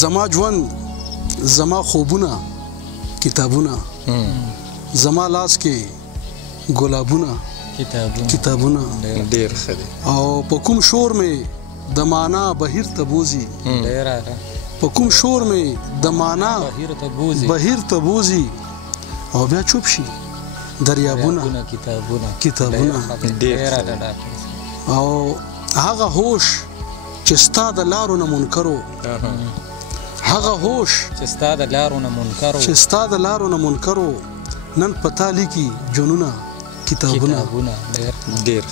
زما ژوند زما خوبونه کتابونه زما لاس کې ګلابونه کتابونه ډیر ښه دی. او په کوم شور مې د معنا بهیر ته بوزي په کوم شور مې د معنا بهیر ته بوزي او بیا چوپ شي دریابونه کتابونه او هغه هوش چې ستا د لارو نه منکرو هغه هوش چې ستا د لارو نه منکرو نن پتا لیکي جنونه کتابونه ډیر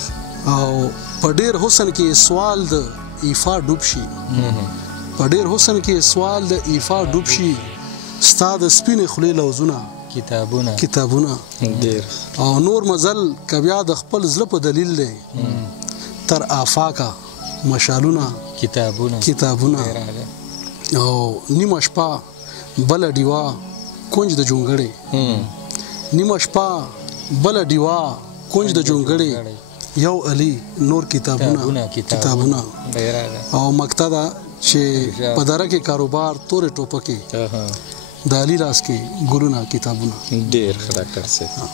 او په ډیر حسن کې سوال د ایفا ډوب شي په ډیر حسن کې سوال د ایفا ډوب شي ستا د سپینې خولې لوزونه کتابونه ډیر او نور مزل کبیا د خپل زړه په دلیل دی تر آفاقه مشالونه کتابونه او نیمه شپه بل ډیوا کونج د جونګړې نیمه شپه بل ډیوا کونج د جونګړې یو علي نور کتابونه او مقتدا چې په دره کې کاروبار تورې ټوپکې د علي لاس کې ګلونه کتابونه ډیر ښه ډاکټر صاحب.